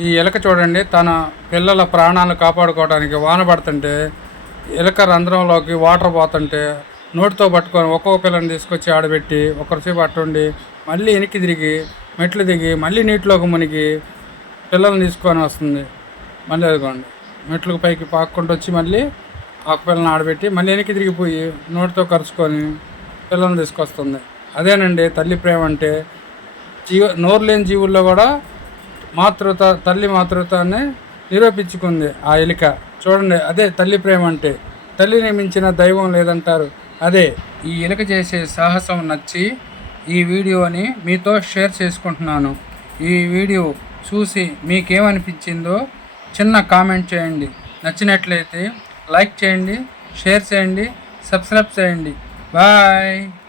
ఈ ఎలక చూడండి తన పిల్లల ప్రాణాలు కాపాడుకోవడానికి వాన పడుతుంటే ఎలక రంధ్రంలోకి వాటర్ పోతుంటే నోటితో పట్టుకొని ఒక్కొక్క పిల్లని తీసుకొచ్చి ఆడబెట్టి ఒకరిసేపు అట్టుండి మళ్ళీ వెనక్కి తిరిగి మెట్లు దిగి మళ్ళీ నీటిలోకి మునిగి పిల్లల్ని తీసుకొని వస్తుంది. మళ్ళీ అదిగోండి మెట్లకు పైకి పాక్కుంటూ వచ్చి మళ్ళీ ఆ పిల్లని ఆడబెట్టి మళ్ళీ వెనక్కి తిరిగిపోయి నోటితో కరుచుకొని పిల్లల్ని తీసుకొస్తుంది. అదేనండి తల్లి ప్రేమ అంటే జీవ నోరు లేని జీవుల్లో కూడా మాతృత తల్లి మాతృత్వాన్ని నిరూపించుకుంది ఆ ఎలిక. చూడండి అదే తల్లి ప్రేమ అంటే. తల్లిని మించిన దైవం లేదంటారు. అదే ఈ ఎలుక చేసే సాహసం నచ్చి ఈ వీడియోని మీతో షేర్ చేసుకుంటున్నాను. ఈ వీడియో చూసి మీకేమనిపించిందో చిన్న కామెంట్ చేయండి. నచ్చినట్లయితే లైక్ చేయండి షేర్ చేయండి సబ్స్క్రైబ్ చేయండి. బాయ్!